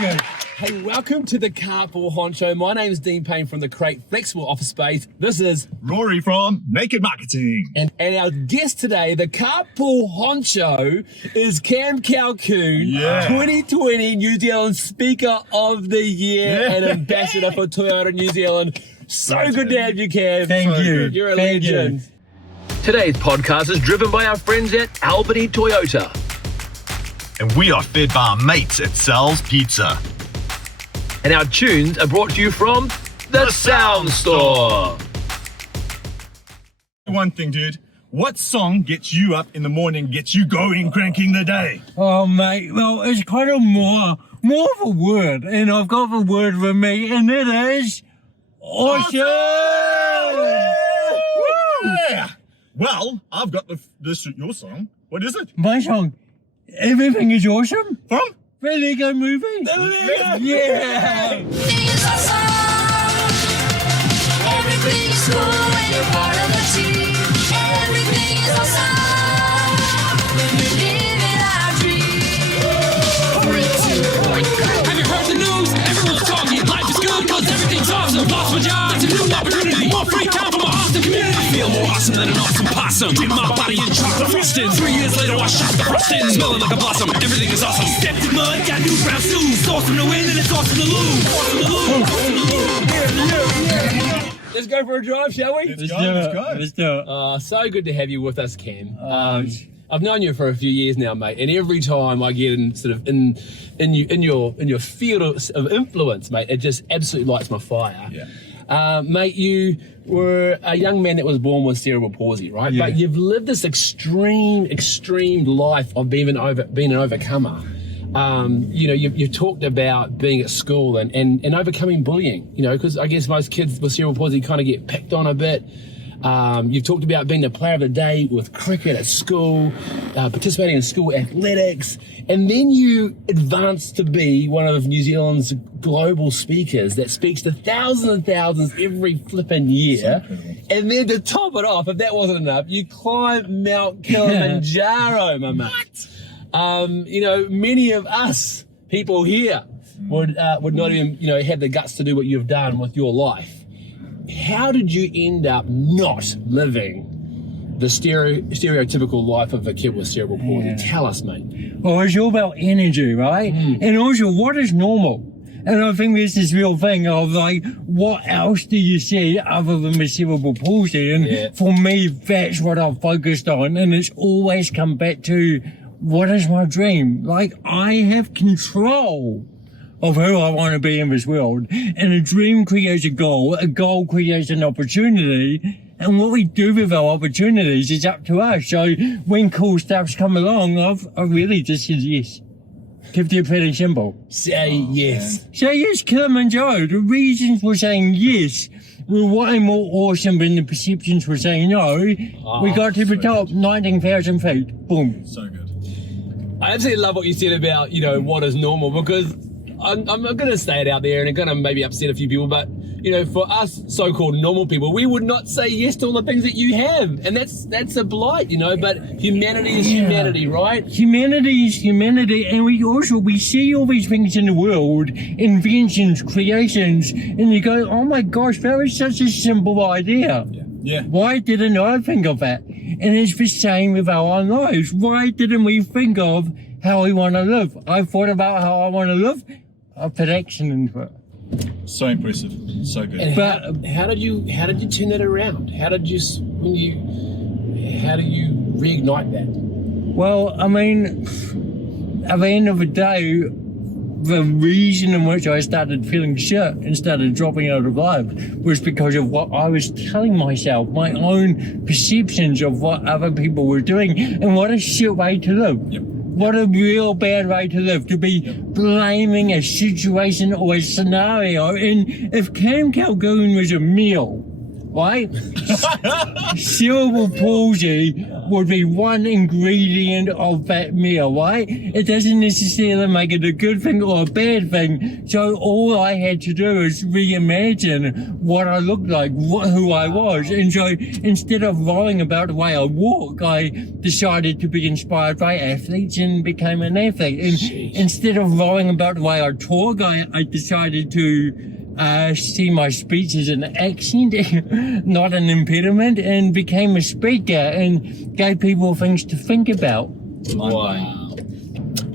Good. Hey, welcome to the Carpool Honcho. My name is Dean Payne from the Crate Flexible Office Space. This is Rory from Naked Marketing. and our guest today, the Carpool Honcho, is Cam Calkoen, 2020 New Zealand Speaker of the Year and Ambassador for Toyota New Zealand. So good to have you, Cam. Thank you. You're a Thank legend. Today's podcast is driven by our friends at Albany Toyota. And we are fed by our mates at Sal's Pizza. And our tunes are brought to you from the Sound Store. One thing, dude. What song gets you up in the morning, gets you going, cranking the day? Oh, mate. Well, it's kind of more of a word, and I've got the word with me, and it is awesome. Yeah. Well, I've got your song. What is it? My song, Everything is Awesome. From? The Lego Movie. Yeah. Everything is awesome. Everything is cool when you're part of the team. Everything is awesome when we're living our dream. 3, 2, 1, go. Have you heard the news? Everyone's talking. Life is good because everything's awesome. Lost my job, it's a new opportunity. More free time for my awesome community. I feel more awesome than an awesome possum. Dip my body in chocolate frosting. 3 years later, I shot the frosting. Smelling like a blossom. Everything is awesome. Stepped in mud, got new brown shoes. Awesome to win and it's awesome to lose. Awesome to lose. Awesome to lose. Let's go for a drive, shall we? Let's go. Let's do it. So good to have you with us, Cam. I've known you for a few years now, mate, and every time I get in sort of in your field of influence, mate, it just absolutely lights my fire. Yeah. Mate, you were a young man that was born with cerebral palsy, right? Yeah. But you've lived this extreme life of being an overcomer. You've talked about being at school and overcoming bullying, because I guess most kids with cerebral palsy kind of get picked on a bit. You've talked about being the player of the day with cricket at school, participating in school athletics, and then you advanced to be one of New Zealand's global speakers that speaks to thousands and thousands every flipping year. And then to top it off, if that wasn't enough, you climb Mount Kilimanjaro, my mate. Many of us people here would not even, have the guts to do what you've done with your life. How did you end up not living the stereotypical life of a kid with cerebral palsy? Yeah. Tell us, mate. Well, it's all about energy, right? And also, what is normal? And I think there's this real thing of like, what else do you see other than the cerebral palsy? And for me, that's what I've focused on. And it's always come back to, what is my dream? Like, I have control of who I want to be in this world. And a dream creates a goal creates an opportunity. And what we do with our opportunities is up to us. So when cool stuff's come along, I really just said yes. Kept it pretty simple. Say yes. Say yes, Kilimanjaro. The reasons we're saying yes were way more awesome than the perceptions were saying no. We got to the top, 19,000 feet. Boom. So good. I absolutely love what you said about, what is normal, because I'm going to say it out there and it's going to maybe upset a few people, but, for us so-called normal people, we would not say yes to all the things that you have. And that's a blight, but humanity is humanity, right? Humanity is humanity, and we see all these things in the world, inventions, creations, and you go, oh my gosh, that was such a simple idea. Yeah. Why didn't I think of that? And it's the same with our own lives. Why didn't we think of how we want to live? I thought about how I want to live. I put action into it. So impressive. So good. And But how did you turn that around? How do you reignite that? well, I mean, at the end of the day, the reason in which I started feeling shit and started dropping out of life was because of what I was telling myself, my own perceptions of what other people were doing, and what a shit way to live. Yep. What a real bad way to live, to be blaming a situation or a scenario. And if Cam Calkoen was a meal, right? Cerebral palsy would be one ingredient of that meal, right? It doesn't necessarily make it a good thing or a bad thing. So all I had to do is reimagine what I looked like, who I was. And so instead of worrying about the way I walk, I decided to be inspired by athletes and became an athlete. And instead of worrying about the way I talk, I decided to see my speech as an accent, not an impediment, and became a speaker and gave people things to think about.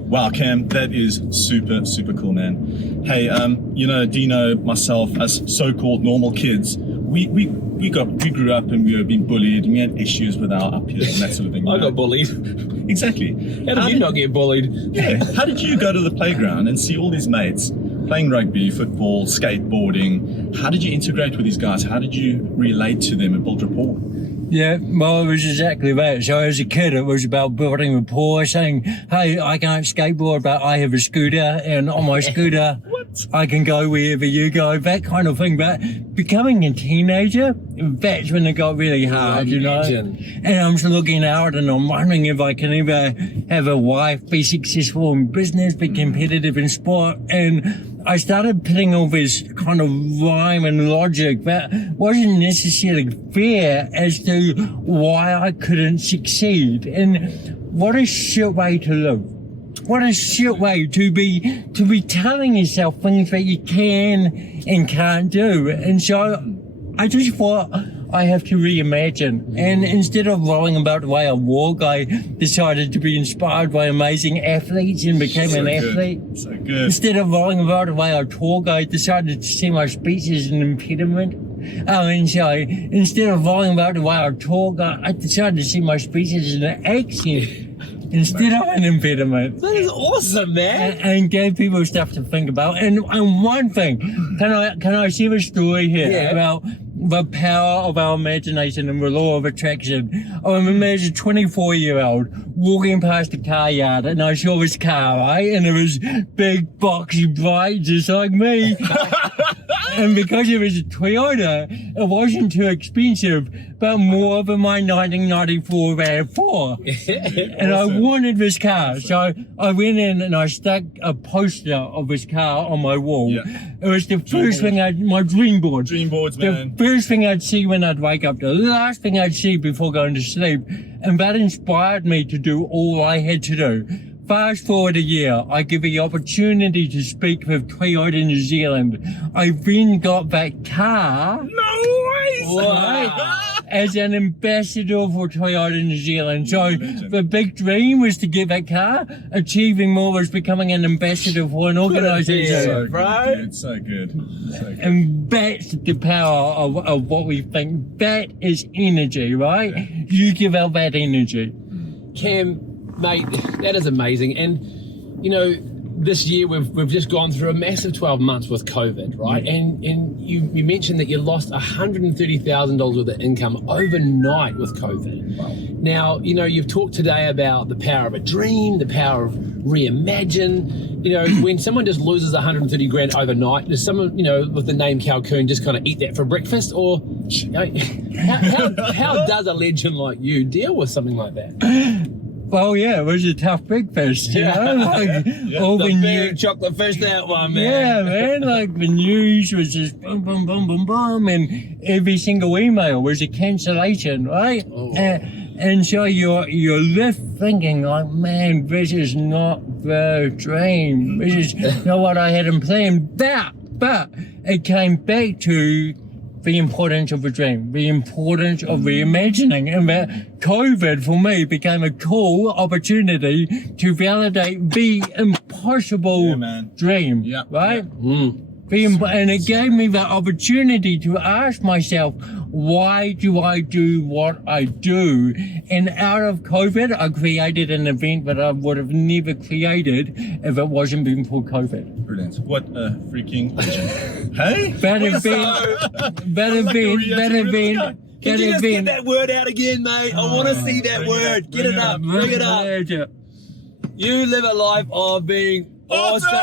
Wow, Cam, that is super, super cool, man. Hey, you know, Dino, myself, as so-called normal kids, we grew up and we were being bullied and we had issues with our up here and that sort of thing. I got bullied. Exactly. How did you not get bullied? Yeah. How did you go to the playground and see all these mates playing rugby, football, skateboarding? How did you integrate with these guys? How did you relate to them and build rapport? Yeah, well, it was exactly that. So as a kid, it was about building rapport, saying, hey, I can't skateboard, but I have a scooter, and on my scooter, I can go wherever you go, that kind of thing. But becoming a teenager, that's when it got really hard, you know? And I'm just looking out and I'm wondering if I can ever have a wife, be successful in business, be competitive in sport. And I started putting all this kind of rhyme and logic that wasn't necessarily fair as to why I couldn't succeed. And what a shit way to live. What a shit way to be telling yourself things that you can and can't do. And so I just thought I have to reimagine. And instead of worrying about the way I walk, I decided to be inspired by amazing athletes and became an athlete. So good. Instead of worrying about the way I talk, I decided to see my speech as an impediment. And so instead of worrying about the way I talk, I decided to see my speech as an accent instead of an impediment. That is awesome, man. And gave people stuff to think about. And one thing, can I share a story here about the power of our imagination and the law of attraction? I remember as a 24-year-old walking past a car yard and I saw this car, right? And it was big, boxy, bright, just like me. And because it was a Toyota, it wasn't too expensive, but more than my 1994 RAV4. And I wanted this car. So I went in and I stuck a poster of this car on my wall. Yeah. It was the first thing my dream board. Dream boards, man. The first thing I'd see when I'd wake up, the last thing I'd see before going to sleep. And that inspired me to do all I had to do. Fast forward a year, I get the opportunity to speak with Toyota New Zealand. I then got that car. No way! Right, as an ambassador for Toyota New Zealand. So the big dream was to get that car. Achieving more was becoming an ambassador for an organization. So good, so good. So good. And that's the power of what we think. That is energy, right? You give out that energy. Cam, mate, that is amazing. And, you know, this year we've just gone through a massive 12 months with COVID, right? And you mentioned that you lost $130,000 worth of income overnight with COVID. Wow. Now, you know, you've talked today about the power of a dream, the power of reimagine. You know, when someone just loses 130 grand overnight, does someone, you know, with the name Calkoen just kind of eat that for breakfast? Or you know, how does a legend like you deal with something like that? Well, yeah, it was a tough breakfast, you know? Like, all the the big chocolate fish, that one, man. Yeah, man, like the news was just boom, boom, boom, boom, boom, and every single email was a cancellation, right? Oh. And so you're left thinking like, man, this is not the dream. This is not what I had in plan. But it came back to the importance of a dream, the importance of reimagining, and that COVID for me became a cool opportunity to validate the impossible dream, right? And it gave me the opportunity to ask myself, why do I do what I do? And out of COVID, I created an event that I would have never created if it wasn't been for COVID. Brilliant. What a freaking legend. Hey? That event. Can you just get that word out again, mate? I want to see that word. Get it up. Bring it up. You live a life of being awesome.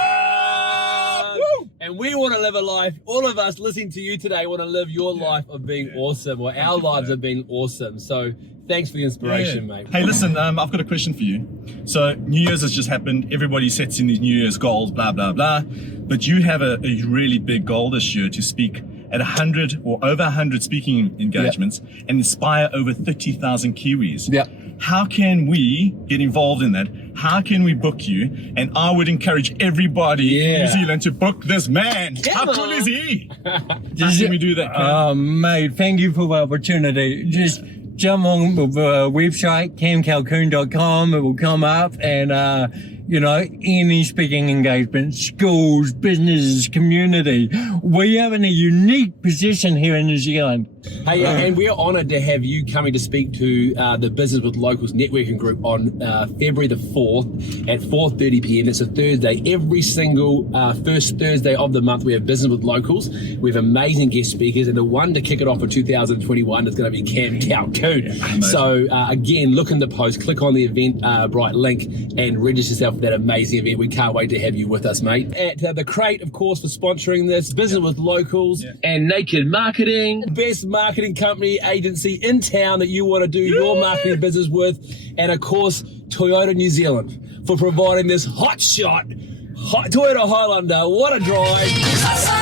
And And we want to live a life, all of us listening to you today want to live your life of being awesome, or our lives of being awesome. So thanks for the inspiration, mate. Hey, listen, I've got a question for you. So New Year's has just happened. Everybody sets in these New Year's goals, blah, blah, blah. But you have a really big goal this year to speak at 100 or over 100 speaking engagements and inspire over 30,000 Kiwis. Yeah. How can we get involved in that? How can we book you? And I would encourage everybody in New Zealand to book this man. How cool is he? How can we do that, Cam? Oh, mate, thank you for the opportunity. Just jump on the website, camcalkoen.com. It will come up, and, you know, any speaking engagement, schools, businesses, community. We are in a unique position here in New Zealand. Hey, and we're honoured to have you coming to speak to the Business with Locals networking group on February the 4th at 4:30 p.m. It's a Thursday. Every single first Thursday of the month we have Business with Locals. We have amazing guest speakers, and the one to kick it off for 2021 is going to be Cam Calkoen. So again, look in the post, click on the Eventbrite link and register yourself for that amazing event. We can't wait to have you with us, mate. At The Crate, of course, for sponsoring this, Business with Locals and Naked Marketing, best marketing company agency in town that you want to do your marketing business with, and of course Toyota New Zealand for providing this hot Toyota Highlander. What a drive. Everything's awesome.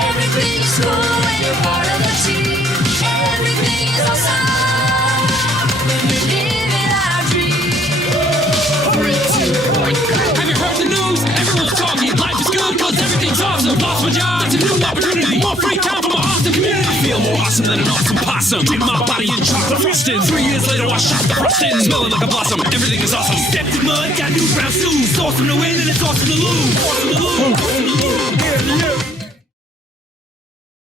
Everything's cool when you're part of the team. Everything is awesome when we're living our dream. 3, 2, 1, go. Have you heard the news? Everyone's talking. Life is good because everything's awesome. Lost my job, it's a new opportunity. More free time for my awesome community. I feel more awesome than an awesome possum. Dip my body in chocolate frosting. 3 years later, I shot the frosting. Smelling like a blossom. Everything is awesome. Stepped in mud, got new brown shoes. Awesome to win and it's awesome to lose. Awesome to lose. Awesome to lose. Yeah, yeah.